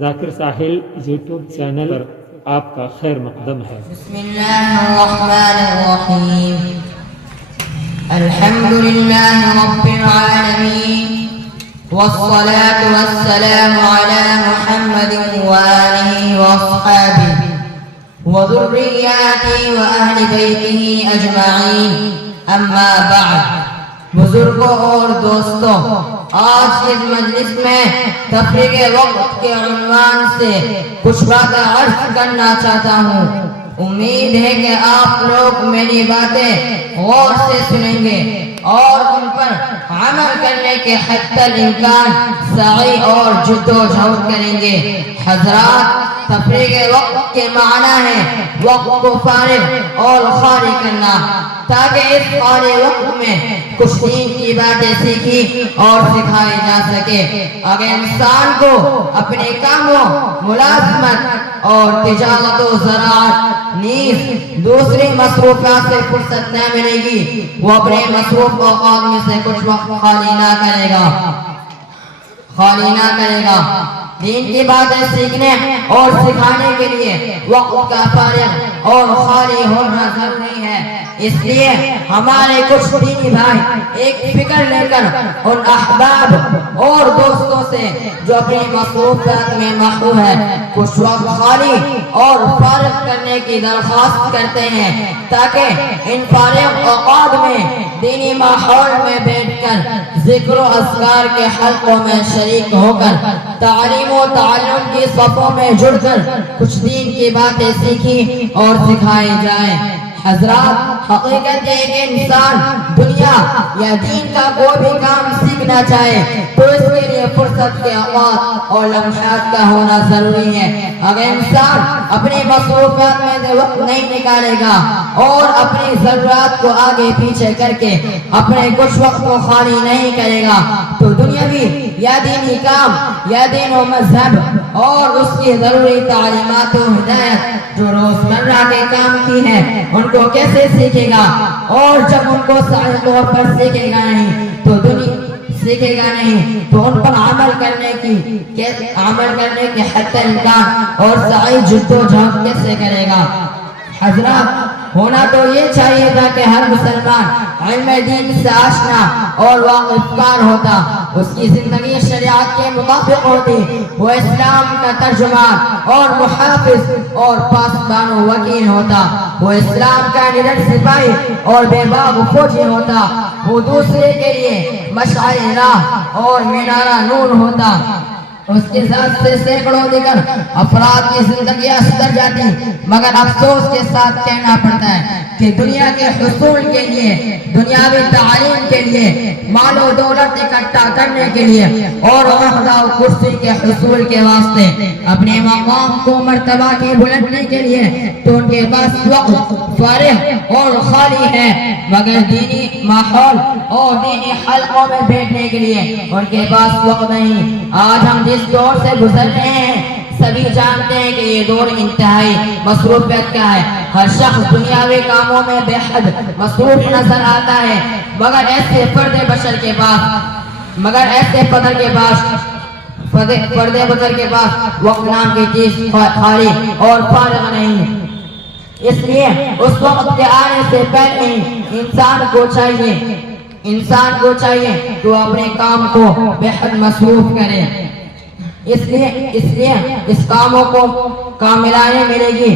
ذاکر ساحل YouTube channel پر آپ کا خیر مقدم ہے۔ بسم اللہ الرحمن الرحیم، الحمد للہ رب العالمین، والصلاة والسلام على محمد وآلہ واصحابہ وذریاتہ وأہل بیتہ اجمعین، اما بعد۔ بزرگوں اور دوستوں، آج اس مجلس میں تفریح وقت کے عنوان سے کچھ باتیں عرض کرنا چاہتا ہوں۔ امید ہے کہ آپ لوگ میری باتیں غور سے سنیں گے اور ان پر عمل کرنے کے حتی الامکان سعی اور جدوجہد کریں گے۔ حضرات، تفریح وقت کے معنی ہے وقت کو فارغ اور خالی کرنا، تاکہ اس خالی وقت میں کچھ دین کی باتیں سیکھی اور سکھائی جا سکے۔ اگر انسان کو اپنے کاموں، ملازمت اور تجارت و زراعت نیز دوسری مصروفات سے فرصت نہ ملے گی، وہ اپنے مصروف اوقات میں سے کچھ وقت خالی نہ کرے گا۔ دین کی باتیں سیکھنے اور سکھانے کے لیے وقت کا فارغ اور خالی ہونا ضروری ہے۔ اس لیے ہمارے کچھ دینی بھائی ایک فکر لے کر ان احباب اور دوستوں سے جو اپنی مصروفیات میں مشغول ہے کچھ وقت خالی اور فارغ کرنے کی درخواست کرتے ہیں، تاکہ ان فارغ اوقات میں دینی ماحول میں بیٹھ کر ذکر و اذکار کے حلقوں میں شریک ہو کر تعلیم و تعلم کی صفوں میں جڑ کر کچھ دین کی باتیں سیکھی اور سکھائی جائیں۔ حضرات، حقیقت ہے کہ انسان دنیا یا دین کا کوئی بھی کام سیکھنا چاہے تو اس کے لیے فرصت کے اوقات اور لمحات کا ہونا ضروری ہے۔ اگر انسان اپنی مصروفیات میں سے وقت نہیں نکالے گا اور اپنی ضرورات کو آگے پیچھے کر کے اپنے کچھ وقت کو خالی نہیں کرے گا تو دنیاوی یا دینی کام یا دین و مذہب اور اس کی ضروری تعلیمات و ہدایت جو روزمرہ کے کام کی ہیں ان کو کیسے سیکھے گا؟ اور جب ان کو صحیح طور پر سیکھے گا نہیں تو ان پر عمل کرنے کے حتی الامکان اور سعی جدوجہد کیسے کرے گا؟ حضرات، ہونا تو یہ چاہیے تھا کہ ہر مسلمان علم دین سے آشنا اور واقف کار ہوتا، اس کی زندگی شریعت کے مطابق ہوتی، وہ اسلام کا ترجمان اور محافظ اور پاسبان و وکیل ہوتا، وہ اسلام کا نڈر سپاہی اور بے باک فوجی ہوتا، وہ دوسرے کے لیے مشعل راہ اور مینارہ نور ہوتا۔ اس کے ساتھ سے سینکڑوں دیگر افراد کی زندگیاں سدھر جاتی، مگر افسوس کے ساتھ کہنا پڑتا ہے کہ دنیا کے حصول کے لیے، دنیاوی تعلیم کے لیے، مال و دولت اکٹھا کرنے کے لیے اور عہدہ و کرسی کے حصول کے واسطے اپنے مقام کو مرتبہ کی بلندی کے لیے تو ان کے پاس وقت فارغ اور خالی ہے، مگر دینی ماحول اور دینی حلقوں میں بیٹھنے کے لیے ان کے پاس وقت نہیں۔ آج ہم جس دور سے گزر رہے ہیں سبھی جانتے ہیں کہ یہ دور انتہائی مصروفیت کا ہے۔ ہر شخص دنیاوی کاموں میں بے حد مصروف نظر آتا ہے، مگر ایسے فرد بشر کے پاس وقت نام کی چیز خالی اور فارغ نہیں۔ اس لیے اس وقت کے آنے سے پہلے انسان کو چاہیے کہ وہ اپنے کام کو بے حد مصروف کرے۔ اس لیے اس کاموں کو کاملانہ ملے گی۔